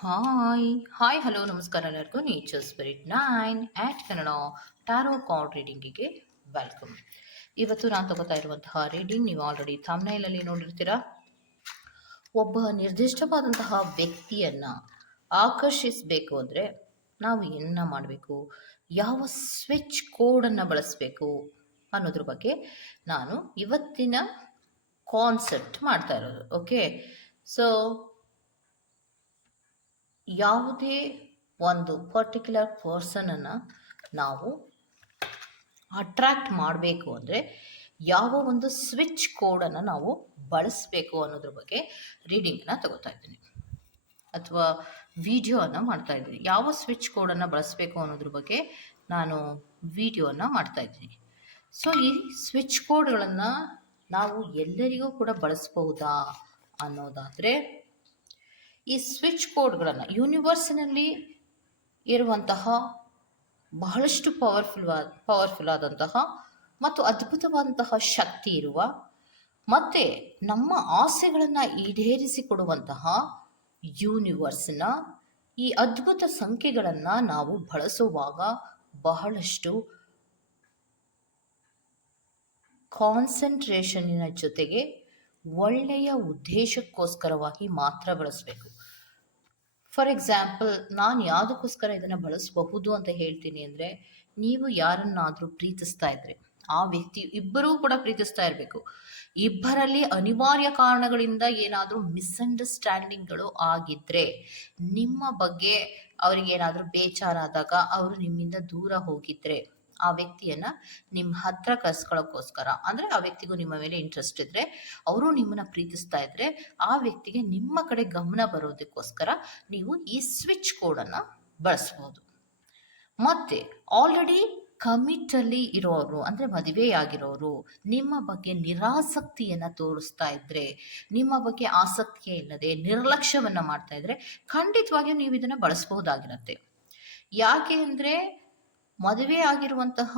Hi hello ನಮಸ್ಕಾರ ಎಲ್ಲರಿಗೂ nature spirit 9 ಆಟ್ Kannada tarot card ರೀಡಿಂಗಿಗೆ welcome. ಇವತ್ತು ನಾನು ತಗೋತಾ ಇರುವಂತಹ ರೀಡಿಂಗ್ ನೀವು ಆಲ್ರೆಡಿ ಥಂಬ್ನೈಲಲ್ಲಿ ನೋಡಿರ್ತೀರಾ. ಒಬ್ಬ ನಿರ್ದಿಷ್ಟವಾದಂತಹ ವ್ಯಕ್ತಿಯನ್ನ ಆಕರ್ಷಿಸಬೇಕು ಅಂದರೆ ನಾವು ಏನನ್ನ ಮಾಡಬೇಕು, ಯಾವ ಸ್ವಿಚ್ ಕೋಡನ್ನು ಬಳಸಬೇಕು ಅನ್ನೋದ್ರ ಬಗ್ಗೆ ನಾನು ಇವತ್ತಿನ ಕಾನ್ಸೆಪ್ಟ್ ಮಾಡ್ತಾ ಇರೋದು. ಓಕೆ, ಸೊ ಯಾವುದೇ ಒಂದು ಪರ್ಟಿಕ್ಯುಲರ್ ಪರ್ಸನನ್ನು ನಾವು ಅಟ್ರ್ಯಾಕ್ಟ್ ಮಾಡಬೇಕು ಅಂದರೆ ಯಾವ ಒಂದು ಸ್ವಿಚ್ ಕೋಡನ್ನು ನಾವು ಬಳಸಬೇಕು ಅನ್ನೋದ್ರ ಬಗ್ಗೆ ರೀಡಿಂಗನ್ನು ತಗೋತಾ ಇದ್ದೀನಿ ಅಥವಾ ವಿಡಿಯೋವನ್ನು ಮಾಡ್ತಾ ಇದ್ದೀನಿ. ಯಾವ ಸ್ವಿಚ್ ಕೋಡನ್ನು ಬಳಸಬೇಕು ಅನ್ನೋದ್ರ ಬಗ್ಗೆ ನಾನು ವಿಡಿಯೋವನ್ನು ಮಾಡ್ತಾ ಇದ್ದೀನಿ. ಸೊ ಈ ಸ್ವಿಚ್ ಕೋಡ್ಗಳನ್ನು ನಾವು ಎಲ್ಲರಿಗೂ ಕೂಡ ಬಳಸಬಹುದಾ ಅನ್ನೋದಾದರೆ, ಈ ಸ್ವಿಚ್ ಕೋಡ್ಗಳನ್ನು ಯೂನಿವರ್ಸ್ನಲ್ಲಿ ಇರುವಂತಹ ಬಹಳಷ್ಟು ಪವರ್ಫುಲ್ ಆದಂತಹ ಮತ್ತು ಅದ್ಭುತವಾದಂತಹ ಶಕ್ತಿ ಇರುವ ಮತ್ತು ನಮ್ಮ ಆಸೆಗಳನ್ನು ಈಡೇರಿಸಿಕೊಡುವಂತಹ ಯೂನಿವರ್ಸ್ನ ಈ ಅದ್ಭುತ ಸಂಖ್ಯೆಗಳನ್ನು ನಾವು ಬಳಸುವಾಗ ಬಹಳಷ್ಟು ಕಾನ್ಸಂಟ್ರೇಷನ್ನಿನ ಜೊತೆಗೆ ಒಳ್ಳೆಯ ಉದ್ದೇಶಕ್ಕೋಸ್ಕರವಾಗಿ ಮಾತ್ರ ಬಳಸಬೇಕು. ಫಾರ್ ಎಕ್ಸಾಂಪಲ್, ನಾನು ಯಾವುದಕ್ಕೋಸ್ಕರ ಇದನ್ನು ಬಳಸಬಹುದು ಅಂತ ಹೇಳ್ತೀನಿ ಅಂದರೆ, ನೀವು ಯಾರನ್ನಾದರೂ ಪ್ರೀತಿಸ್ತಾ ಇದ್ರೆ ಆ ವ್ಯಕ್ತಿ ಇಬ್ಬರೂ ಕೂಡ ಪ್ರೀತಿಸ್ತಾ ಇರಬೇಕು. ಇಬ್ಬರಲ್ಲಿ ಅನಿವಾರ್ಯ ಕಾರಣಗಳಿಂದ ಏನಾದರೂ ಮಿಸ್ಅಂಡರ್ಸ್ಟ್ಯಾಂಡಿಂಗ್ಗಳು ಆಗಿದ್ರೆ, ನಿಮ್ಮ ಬಗ್ಗೆ ಅವರಿಗೆ ಏನಾದರೂ ಬೇಜಾರಾದಾಗ ಅವರು ನಿಮ್ಮಿಂದ ದೂರ ಹೋಗಿದ್ರೆ, ಆ ವ್ಯಕ್ತಿಯನ್ನು ನಿಮ್ಮ ಹತ್ರ ಕರ್ಸ್ಕೊಳ್ಳೋಕ್ಕೋಸ್ಕರ, ಅಂದರೆ ಆ ವ್ಯಕ್ತಿಗೂ ನಿಮ್ಮ ಮೇಲೆ ಇಂಟ್ರೆಸ್ಟ್ ಇದ್ದರೆ, ಅವರು ನಿಮ್ಮನ್ನು ಪ್ರೀತಿಸ್ತಾ ಇದ್ದರೆ ಆ ವ್ಯಕ್ತಿಗೆ ನಿಮ್ಮ ಕಡೆ ಗಮನ ಬರೋದಕ್ಕೋಸ್ಕರ ನೀವು ಈ ಸ್ವಿಚ್ ಕೋಡನ್ನು ಬಳಸ್ಬೋದು. ಮತ್ತು ಆಲ್ರೆಡಿ ಕಮಿಟಲ್ಲಿ ಇರೋರು ಅಂದರೆ ಮದುವೆಯಾಗಿರೋರು ನಿಮ್ಮ ಬಗ್ಗೆ ನಿರಾಸಕ್ತಿಯನ್ನು ತೋರಿಸ್ತಾ ಇದ್ದರೆ, ನಿಮ್ಮ ಬಗ್ಗೆ ಆಸಕ್ತಿಯೇ ಇಲ್ಲದೆ ನಿರ್ಲಕ್ಷ್ಯವನ್ನು ಮಾಡ್ತಾ ಇದ್ದರೆ ಖಂಡಿತವಾಗಿಯೂ ನೀವು ಇದನ್ನು ಬಳಸಬಹುದಾಗಿರುತ್ತೆ. ಯಾಕೆ ಅಂದರೆ, ಮದುವೆ ಆಗಿರುವಂತಹ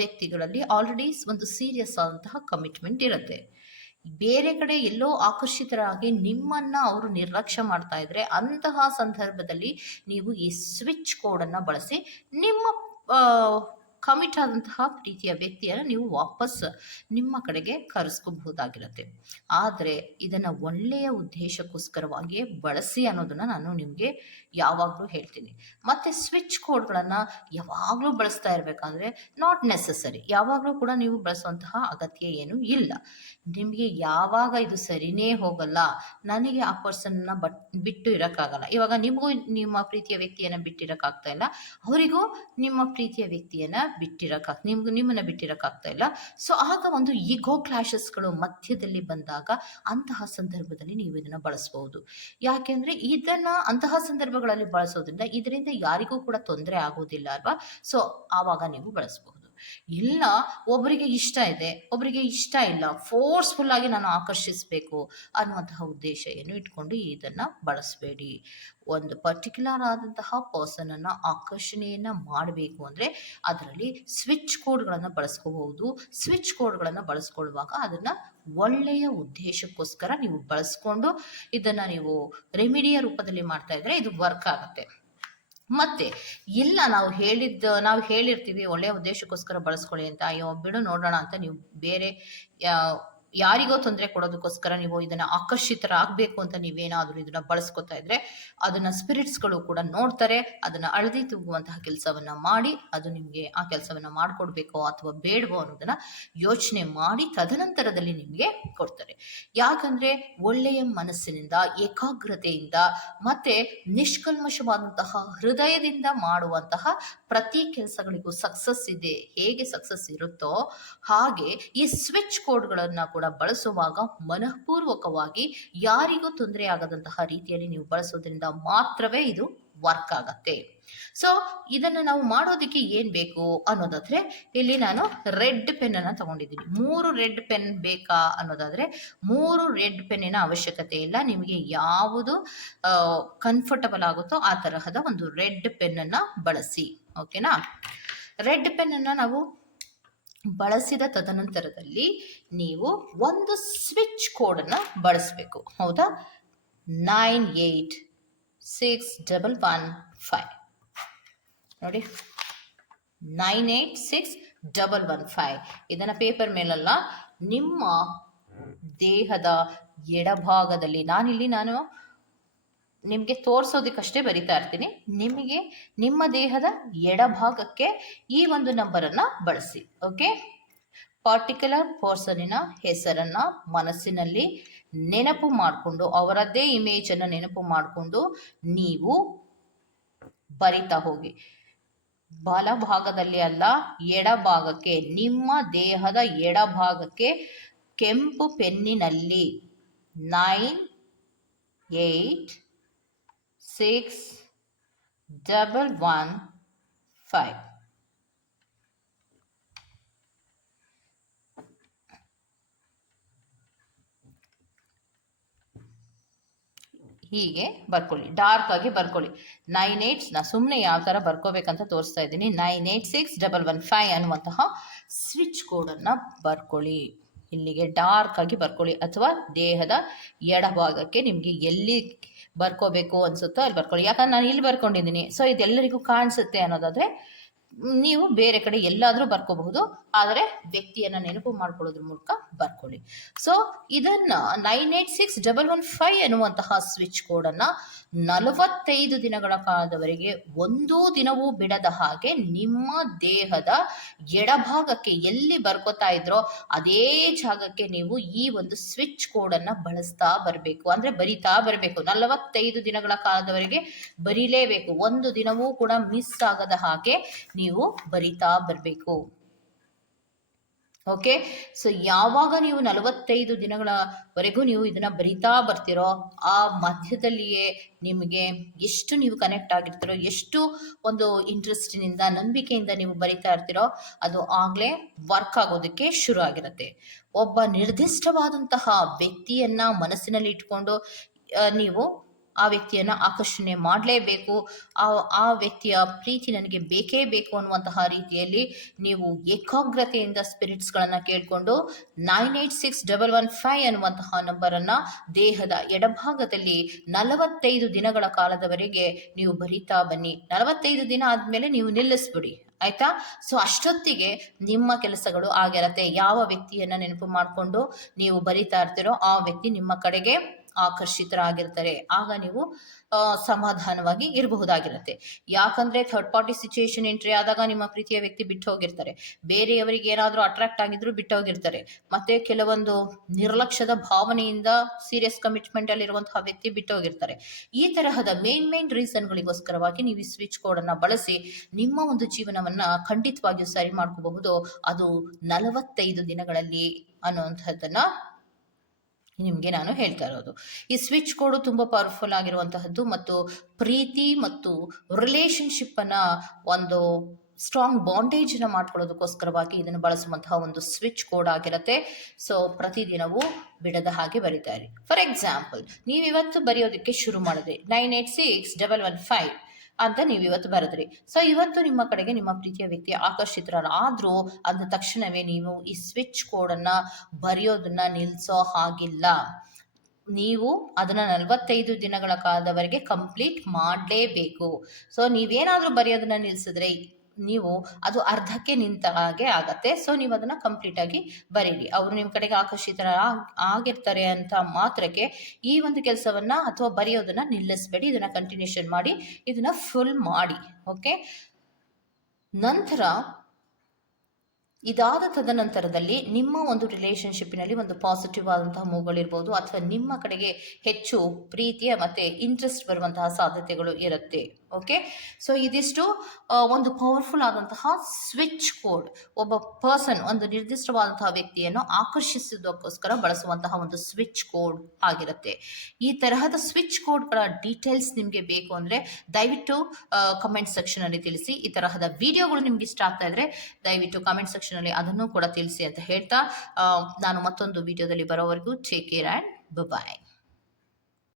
ವ್ಯಕ್ತಿಗಳಲ್ಲಿ ಆಲ್ರೆಡಿ ಒಂದು ಸೀರಿಯಸ್ ಆದಂತಹ ಕಮಿಟ್ಮೆಂಟ್ ಇರುತ್ತೆ. ಬೇರೆ ಕಡೆ ಎಲ್ಲೋ ಆಕರ್ಷಿತರಾಗಿ ನಿಮ್ಮನ್ನು ಅವರು ನಿರ್ಲಕ್ಷ್ಯ ಮಾಡ್ತಾ ಇದ್ರೆ, ಅಂತಹ ಸಂದರ್ಭದಲ್ಲಿ ನೀವು ಈ ಸ್ವಿಚ್ ಕೋಡನ್ನು ಬಳಸಿ ನಿಮ್ಮ ಕಮಿಟ್ ಆದಂತಹ ಪ್ರೀತಿಯ ವ್ಯಕ್ತಿಯನ್ನು ನೀವು ವಾಪಸ್ ನಿಮ್ಮ ಕಡೆಗೆ ಕರೆಸ್ಕೋಬಹುದಾಗಿರುತ್ತೆ. ಆದರೆ ಇದನ್ನು ಒಳ್ಳೆಯ ಉದ್ದೇಶಕ್ಕೋಸ್ಕರವಾಗಿಯೇ ಬಳಸಿ ಅನ್ನೋದನ್ನು ನಾನು ನಿಮಗೆ ಯಾವಾಗಲೂ ಹೇಳ್ತೀನಿ. ಮತ್ತು ಸ್ವಿಚ್ ಕೋಡ್ಗಳನ್ನು ಯಾವಾಗಲೂ ಬಳಸ್ತಾ ಇರಬೇಕಂದ್ರೆ ನಾಟ್ ನೆಸಸರಿ, ಯಾವಾಗಲೂ ಕೂಡ ನೀವು ಬಳಸುವಂತಹ ಅಗತ್ಯ ಏನೂ ಇಲ್ಲ. ನಿಮಗೆ ಯಾವಾಗ ಇದು ಸರಿನೇ ಹೋಗಲ್ಲ, ನನಗೆ ಆ ಪರ್ಸನ್ನ ಬಿಟ್ಟು ಇರೋಕ್ಕಾಗಲ್ಲ, ಇವಾಗ ನಿಮಗೂ ನಿಮ್ಮ ಪ್ರೀತಿಯ ವ್ಯಕ್ತಿಯನ್ನು ಬಿಟ್ಟಿರೋಕ್ಕಾಗ್ತಾ ಇಲ್ಲ, ಅವರಿಗೂ ನಿಮ್ಮ ಪ್ರೀತಿಯ ವ್ಯಕ್ತಿಯನ್ನು ನಿಮ್ಮನ್ನು ಬಿಟ್ಟಿರೋಕ್ಕಾಗ್ತಾ ಇಲ್ಲ. ಸೊ ಆಗ ಒಂದು ಈಗೋ ಕ್ಲಾಶಸ್ಗಳು ಮಧ್ಯದಲ್ಲಿ ಬಂದಾಗ ಅಂತಹ ಸಂದರ್ಭದಲ್ಲಿ ನೀವು ಇದನ್ನು ಬಳಸಬಹುದು. ಯಾಕೆಂದರೆ ಅಂತಹ ಸಂದರ್ಭಗಳಲ್ಲಿ ಬಳಸೋದ್ರಿಂದ ಇದರಿಂದ ಯಾರಿಗೂ ಕೂಡ ತೊಂದರೆ ಆಗೋದಿಲ್ಲ ಅಲ್ವಾ. ಸೊ ಆವಾಗ ನೀವು ಬಳಸಬಹುದು. ಇಲ್ಲ, ಒಬ್ಬರಿಗೆ ಇಷ್ಟ ಇದೆ, ಒಬ್ಬರಿಗೆ ಇಷ್ಟ ಇಲ್ಲ, ಫೋರ್ಸ್ಫುಲ್ ಆಗಿ ನಾನು ಆಕರ್ಷಿಸಬೇಕು ಅನ್ನುವಂತಹ ಉದ್ದೇಶ ಏನು ಇಟ್ಕೊಂಡು ಇದನ್ನು ಬಳಸಬೇಡಿ. ಒಂದು ಪರ್ಟಿಕ್ಯುಲರ್ ಆದಂತಹ ಪರ್ಸನ್ ಅನ್ನು ಆಕರ್ಷಣೆಯನ್ನು ಮಾಡಬೇಕು ಅಂದರೆ ಅದರಲ್ಲಿ ಸ್ವಿಚ್ ಕೋಡ್ಗಳನ್ನು ಬಳಸ್ಕೋಬಹುದು. ಸ್ವಿಚ್ ಕೋಡ್ಗಳನ್ನು ಬಳಸ್ಕೊಳ್ಳುವಾಗ ಅದನ್ನು ಒಳ್ಳೆಯ ಉದ್ದೇಶಕ್ಕೋಸ್ಕರ ನೀವು ಬಳಸ್ಕೊಂಡು ಇದನ್ನು ನೀವು ರೆಮಿಡಿಯ ರೂಪದಲ್ಲಿ ಮಾಡ್ತಾ ಇದ್ರೆ ಇದು ವರ್ಕ್ ಆಗುತ್ತೆ. ಮತ್ತೆ ಇಲ್ಲ, ನಾವು ಹೇಳಿರ್ತೀವಿ ಒಳ್ಳೆಯ ಉದ್ದೇಶಕ್ಕೋಸ್ಕರ ಬಳಸ್ಕೊಳ್ಳಿ ಅಂತ, ಅಯ್ಯೋ ಬಿಡು ನೋಡೋಣ ಅಂತ ನೀವು ಬೇರೆ ಯಾರಿಗೋ ತೊಂದರೆ ಕೊಡೋದಕ್ಕೋಸ್ಕರ ನೀವು ಇದನ್ನು ಆಕರ್ಷಿತರಾಗಬೇಕು ಅಂತ ನೀವೇನಾದರೂ ಇದನ್ನು ಬಳಸ್ಕೊತಾ ಇದ್ರೆ ಅದನ್ನು ಸ್ಪಿರಿಟ್ಸ್ಗಳು ಕೂಡ ನೋಡ್ತಾರೆ. ಅದನ್ನು ಅಳದಿ ತೂಗುವಂತಹ ಕೆಲಸವನ್ನು ಮಾಡಿ ಅದು ನಿಮಗೆ ಆ ಕೆಲಸವನ್ನು ಮಾಡಿಕೊಡ್ಬೇಕೋ ಅಥವಾ ಬೇಡವೋ ಅನ್ನೋದನ್ನು ಯೋಚನೆ ಮಾಡಿ ತದನಂತರದಲ್ಲಿ ನಿಮಗೆ ಕೊಡ್ತಾರೆ. ಯಾಕಂದರೆ ಒಳ್ಳೆಯ ಮನಸ್ಸಿನಿಂದ, ಏಕಾಗ್ರತೆಯಿಂದ ಮತ್ತು ನಿಷ್ಕಲ್ಮಶವಾದಂತಹ ಹೃದಯದಿಂದ ಮಾಡುವಂತಹ ಪ್ರತಿ ಕೆಲಸಗಳಿಗೂ ಸಕ್ಸಸ್ ಇದೆ. ಹೇಗೆ ಸಕ್ಸಸ್ ಇರುತ್ತೋ ಹಾಗೆ ಈ ಸ್ವಿಚ್ ಕೋಡ್ಗಳನ್ನು ಕೂಡ ಬಳಸುವಾಗ ಮನಃಪೂರ್ವಕವಾಗಿ ಯಾರಿಗೂ ತೊಂದರೆ ಆಗದಂತಹ ರೀತಿಯಲ್ಲಿ ನೀವು ಬಳಸೋದ್ರಿಂದ ಮಾತ್ರವೇ ಇದು ವರ್ಕ್ ಆಗತ್ತೆ. ಸೊ ಇದನ್ನು ನಾವು ಮಾಡೋದಕ್ಕೆ ಏನು ಬೇಕು ಅನ್ನೋದಾದ್ರೆ, ಇಲ್ಲಿ ನಾನು ರೆಡ್ ಪೆನ್ನನ್ನು ತಗೊಂಡಿದ್ದೀನಿ. 3 ರೆಡ್ ಪೆನ್ ಬೇಕಾ ಅನ್ನೋದಾದರೆ 3 ರೆಡ್ ಪೆನ್ನಿನ ಅವಶ್ಯಕತೆ ಇಲ್ಲ. ನಿಮಗೆ ಯಾವುದು ಕಂಫರ್ಟಬಲ್ ಆಗುತ್ತೋ ಆ ತರಹದ ಒಂದು ರೆಡ್ ಪೆನ್ನನ್ನು ಬಳಸಿ. ಓಕೆನಾ. ರೆಡ್ ಪೆನ್ನನ್ನು ನಾವು ಬಳಸಿದ ತದನಂತರದಲ್ಲಿ ನೀವು ಒಂದು ಸ್ವಿಚ್ ಕೋಡನ್ನು ಬಳಸಬೇಕು. ಹೌದಾ. 98 986115 ನೋಡಿ 986115. ಇದನ್ನು ಪೇಪರ್ ಮೇಲಲ್ಲ, ನಿಮ್ಮ ದೇಹದ ಎಡಭಾಗದಲ್ಲಿ ನಾನು ನಿಮಗೆ ತೋರಿಸೋದಕ್ಕಷ್ಟೇ ಬರಿತಾ ಇರ್ತೀನಿ. ನಿಮಗೆ ನಿಮ್ಮ ದೇಹದ ಎಡಭಾಗಕ್ಕೆ ಈ ಒಂದು ನಂಬರನ್ನು ಬಳಸಿ. ಓಕೆ, ಪರ್ಟಿಕ್ಯುಲರ್ ಪರ್ಸನಿನ ಹೆಸರನ್ನ ಮನಸ್ಸಿನಲ್ಲಿ ನೆನಪು ಮಾಡಿಕೊಂಡು, ಅವರದ್ದೇ ಇಮೇಜನ್ನು ನೆನಪು ಮಾಡಿಕೊಂಡು ನೀವು ಬರಿತಾ ಹೋಗಿ. ಬಲಭಾಗದಲ್ಲಿ ಅಲ್ಲ, ಎಡಭಾಗಕ್ಕೆ, ನಿಮ್ಮ ದೇಹದ ಎಡಭಾಗಕ್ಕೆ ಕೆಂಪು ಪೆನ್ನಿನಲ್ಲಿ 986115 ಹೀಗೆ ಬರ್ಕೊಳ್ಳಿ. ಡಾರ್ಕ್ ಆಗಿ ಬರ್ಕೊಳ್ಳಿ. 98 ನಾ ಸುಮ್ಮನೆ ಯಾವ ಥರ ಬರ್ಕೋಬೇಕಂತ ತೋರಿಸ್ತಾ ಇದ್ದೀನಿ. 986115 ಅನ್ನುವಂತಹ ಸ್ವಿಚ್ ಕೋಡನ್ನು ಬರ್ಕೊಳ್ಳಿ. ಇಲ್ಲಿಗೆ ಡಾರ್ಕ್ ಆಗಿ ಬರ್ಕೊಳ್ಳಿ, ಅಥವಾ ದೇಹದ ಎಡಭಾಗಕ್ಕೆ ನಿಮಗೆ ಎಲ್ಲಿ ಬರ್ಕೋಬೇಕು ಅನ್ಸುತ್ತೋ ಅಲ್ಲಿ ಬರ್ಕೊಳ್ಳಿ. ಯಾಕಂದ್ರೆ ನಾನು ಇಲ್ಲಿ ಬರ್ಕೊಂಡಿದ್ದೀನಿ, ಸೊ ಇದೆಲ್ಲರಿಗೂ ಕಾಣಿಸುತ್ತೆ ಅನ್ನೋದಾದ್ರೆ ನೀವು ಬೇರೆ ಕಡೆ ಎಲ್ಲಾದರೂ ಬರ್ಕೋಬಹುದು, ಆದರೆ ವ್ಯಕ್ತಿಯನ್ನು ನೆನಪು ಮಾಡ್ಕೊಳ್ಳೋದ್ರ ಮೂಲಕ ಬರ್ಕೊಳ್ಳಿ. ಸೊ ಇದನ್ನ 986115 ಅನ್ನುವಂತಹ ಸ್ವಿಚ್ ಕೋಡನ್ನು 45 ದಿನಗಳ ಕಾಲದವರೆಗೆ ಒಂದೂ ದಿನವೂ ಬಿಡದ ಹಾಗೆ ನಿಮ್ಮ ದೇಹದ ಎಡಭಾಗಕ್ಕೆ ಎಲ್ಲಿ ಬರ್ಕೋತಾ ಇದ್ರೋ ಅದೇ ಜಾಗಕ್ಕೆ ನೀವು ಈ ಒಂದು ಸ್ವಿಚ್ ಕೋಡನ್ನು ಬಳಸ್ತಾ ಬರಬೇಕು. ಅಂದರೆ ಬರಿತಾ ಬರಬೇಕು. 45 ದಿನಗಳ ಕಾಲದವರೆಗೆ ಬರೀಲೇಬೇಕು. ಒಂದು ದಿನವೂ ಕೂಡ ಮಿಸ್ ಆಗದ ಹಾಗೆ ನೀವು ಬರಿತಾ ಬರಬೇಕು. ಓಕೆ, ಸೊ ಯಾವಾಗ ನೀವು 45 ದಿನಗಳವರೆಗೂ ನೀವು ಇದನ್ನ ಬರಿತಾ ಬರ್ತಿರೋ ಆ ಮಧ್ಯದಲ್ಲಿಯೇ ನಿಮಗೆ ಎಷ್ಟು ನೀವು ಕನೆಕ್ಟ್ ಆಗಿರ್ತೀರೋ, ಎಷ್ಟು ಒಂದು ಇಂಟ್ರೆಸ್ಟಿನಿಂದ ನಂಬಿಕೆಯಿಂದ ನೀವು ಬರಿತಾ ಇರ್ತೀರೋ, ಅದು ಆಗಲೇ ವರ್ಕ್ ಆಗೋದಕ್ಕೆ ಶುರು ಆಗಿರುತ್ತೆ. ಒಬ್ಬ ನಿರ್ದಿಷ್ಟವಾದಂತಹ ವ್ಯಕ್ತಿಯನ್ನ ಮನಸ್ಸಿನಲ್ಲಿ ಇಟ್ಕೊಂಡು ನೀವು ಆ ವ್ಯಕ್ತಿಯನ್ನು ಆಕರ್ಷಣೆ ಮಾಡಲೇಬೇಕು, ಆ ವ್ಯಕ್ತಿಯ ಪ್ರೀತಿ ನನಗೆ ಬೇಕೇ ಬೇಕು ಅನ್ನುವಂತಹ ರೀತಿಯಲ್ಲಿ ನೀವು ಏಕಾಗ್ರತೆಯಿಂದ ಸ್ಪಿರಿಟ್ಸ್ಗಳನ್ನು ಕೇಳಿಕೊಂಡು 986115 ಅನ್ನುವಂತಹ ನಂಬರನ್ನು ದೇಹದ ಎಡಭಾಗದಲ್ಲಿ 45 ದಿನಗಳ ಕಾಲದವರೆಗೆ ನೀವು ಬರಿತಾ ಬನ್ನಿ. 45 ದಿನ ಆದಮೇಲೆ ನೀವು ನಿಲ್ಲಿಸ್ಬಿಡಿ, ಆಯ್ತಾ? ಸೊ ಅಷ್ಟೊತ್ತಿಗೆ ನಿಮ್ಮ ಕೆಲಸಗಳು ಆಗಿರತ್ತೆ. ಯಾವ ವ್ಯಕ್ತಿಯನ್ನ ನೆನಪು ಮಾಡಿಕೊಂಡು ನೀವು ಬರಿತಾ ಇರ್ತೀರೋ ಆ ವ್ಯಕ್ತಿ ನಿಮ್ಮ ಕಡೆಗೆ ಆಕರ್ಷಿತರಾಗಿರ್ತಾರೆ. ಆಗ ನೀವು ಸಮಾಧಾನವಾಗಿ ಇರಬಹುದಾಗಿರುತ್ತೆ. ಯಾಕಂದ್ರೆ ಥರ್ಡ್ ಪಾರ್ಟಿ ಸಿಚುಯೇಷನ್ ಎಂಟ್ರಿ ಆದಾಗ ನಿಮ್ಮ ಪ್ರೀತಿಯ ವ್ಯಕ್ತಿ ಬಿಟ್ಟು ಹೋಗಿರ್ತಾರೆ, ಬೇರೆಯವರಿಗೆ ಏನಾದರೂ ಅಟ್ರಾಕ್ಟ್ ಆಗಿದ್ರು ಬಿಟ್ಟು ಹೋಗಿರ್ತಾರೆ, ಮತ್ತೆ ಕೆಲವೊಂದು ನಿರ್ಲಕ್ಷ್ಯದ ಭಾವನೆಯಿಂದ ಸೀರಿಯಸ್ ಕಮಿಟ್ಮೆಂಟ್ ಅಲ್ಲಿರುವಂತಹ ವ್ಯಕ್ತಿ ಬಿಟ್ಟು ಹೋಗಿರ್ತಾರೆ. ಈ ತರಹದ ಮೇನ್ ರೀಸನ್ಗಳಿಗೋಸ್ಕರವಾಗಿ ನೀವು ಈ ಸ್ವಿಚ್ ಕೋಡ್ ಅನ್ನ ಬಳಸಿ ನಿಮ್ಮ ಒಂದು ಜೀವನವನ್ನ ಖಂಡಿತವಾಗಿಯೂ ಸರಿ ಮಾಡ್ಕೋಬಹುದು. ಅದು 45 ದಿನಗಳಲ್ಲಿ ಅನ್ನುವಂಥದ್ದನ್ನ ನಿಮಗೆ ನಾನು ಹೇಳ್ತಾ ಇರೋದು. ಈ ಸ್ವಿಚ್ ಕೋಡ್ ತುಂಬಾ ಪವರ್ಫುಲ್ ಆಗಿರುವಂತಹದ್ದು ಮತ್ತು ಪ್ರೀತಿ ಮತ್ತು ರಿಲೇಶನ್ಶಿಪ್ ಅನ್ನ ಒಂದು ಸ್ಟ್ರಾಂಗ್ ಬಾಂಡೇಜ್ ನ ಮಾಡ್ಕೊಳ್ಳೋದಕ್ಕೋಸ್ಕರವಾಗಿ ಇದನ್ನು ಬಳಸುವಂತಹ ಒಂದು ಸ್ವಿಚ್ ಕೋಡ್ ಆಗಿರುತ್ತೆ. ಸೊ ಪ್ರತಿದಿನವೂ ಬಿಡದ ಹಾಗೆ ಬರೀತಾ ಇರಿ. ಫಾರ್ ಎಕ್ಸಾಂಪಲ್, ನೀವು ಇವತ್ತು ಬರೆಯೋದಕ್ಕೆ ಶುರು ಮಾಡಿದ್ರಿ 986115 ಅಂತ ನೀವು ಇವತ್ತು ಬರೆದ್ರಿ. ಸೊ ಇವತ್ತು ನಿಮ್ಮ ಕಡೆಗೆ ನಿಮ್ಮ ಪ್ರೀತಿಯ ವ್ಯಕ್ತಿ ಆಕರ್ಷಿತರಾದ್ರೂ ಅಂದ ತಕ್ಷಣವೇ ನೀವು ಈ ಸ್ವಿಚ್ ಕೋಡನ್ನ ಬರೆಯೋದನ್ನ ನಿಲ್ಲಿಸೋ ಹಾಗಿಲ್ಲ. ನೀವು ಅದನ್ನ 45 ದಿನಗಳ ಕಾಲದವರೆಗೆ ಕಂಪ್ಲೀಟ್ ಮಾಡಲೇಬೇಕು. ಸೊ ನೀವೇನಾದ್ರೂ ಬರೆಯೋದನ್ನ ನಿಲ್ಸಿದ್ರೆ ನೀವು ಅದು ಅರ್ಧಕ್ಕೆ ನಿಂತ ಹಾಗೆ ಆಗತ್ತೆ. ಸೊ ನೀವು ಅದನ್ನ ಕಂಪ್ಲೀಟ್ ಆಗಿ ಬರೀರಿ. ಅವರು ನಿಮ್ಮ ಕಡೆಗೆ ಆಗಿರ್ತಾರೆ ಅಂತ ಮಾತ್ರಕ್ಕೆ ಈ ಒಂದು ಕೆಲಸವನ್ನ ಅಥವಾ ಬರೆಯೋದನ್ನ ನಿಲ್ಲಿಸಬೇಡಿ. ಇದನ್ನ ಕಂಟಿನ್ಯೂಷನ್ ಮಾಡಿ, ಇದನ್ನ ಫುಲ್ ಮಾಡಿ. ಓಕೆ, ನಂತರ ಇದಾದ ತದನಂತರದಲ್ಲಿ ನಿಮ್ಮ ಒಂದು ರಿಲೇಶನ್ಶಿಪ್ನಲ್ಲಿ ಒಂದು ಪಾಸಿಟಿವ್ ಆದಂತಹ ಮೂವ್ಗಳಿರ್ಬೋದು, ಅಥವಾ ನಿಮ್ಮ ಕಡೆಗೆ ಹೆಚ್ಚು ಪ್ರೀತಿಯ ಮತ್ತೆ ಇಂಟ್ರೆಸ್ಟ್ ಬರುವಂತಹ ಸಾಧ್ಯತೆಗಳು ಇರುತ್ತೆ. ಓಕೆ, ಸೊ ಇದಿಷ್ಟು ಒಂದು ಪವರ್ಫುಲ್ ಆದಂತಹ ಸ್ವಿಚ್ ಕೋಡ್. ಒಬ್ಬ ಪರ್ಸನ್, ಒಂದು ನಿರ್ದಿಷ್ಟವಾದಂತಹ ವ್ಯಕ್ತಿಯನ್ನು ಆಕರ್ಷಿಸೋದಕ್ಕೋಸ್ಕರ ಬಳಸುವಂತಹ ಒಂದು ಸ್ವಿಚ್ ಕೋಡ್ ಆಗಿರುತ್ತೆ. ಈ ತರಹದ ಸ್ವಿಚ್ ಕೋಡ್ಗಳ ಡೀಟೇಲ್ಸ್ ನಿಮಗೆ ಬೇಕು ಅಂದರೆ ದಯವಿಟ್ಟು ಕಮೆಂಟ್ ಸೆಕ್ಷನ್ ಅಲ್ಲಿ ತಿಳಿಸಿ. ಈ ತರಹದ ವಿಡಿಯೋಗಳು ನಿಮ್ಗೆ ಇಷ್ಟ ಆಗ್ತಾ ಇದ್ರೆ ದಯವಿಟ್ಟು ಕಮೆಂಟ್ ಸೆಕ್ಷನ್ ಅಲ್ಲಿ ಅದನ್ನು ಕೂಡ ತಿಳಿಸಿ ಅಂತ ಹೇಳ್ತಾ ನಾನು ಮತ್ತೊಂದು ವಿಡಿಯೋದಲ್ಲಿ ಬರೋವರೆಗೂ ಟೇಕ್ ಕೇರ್ ಆ್ಯಂಡ್ ಬಾಯ್.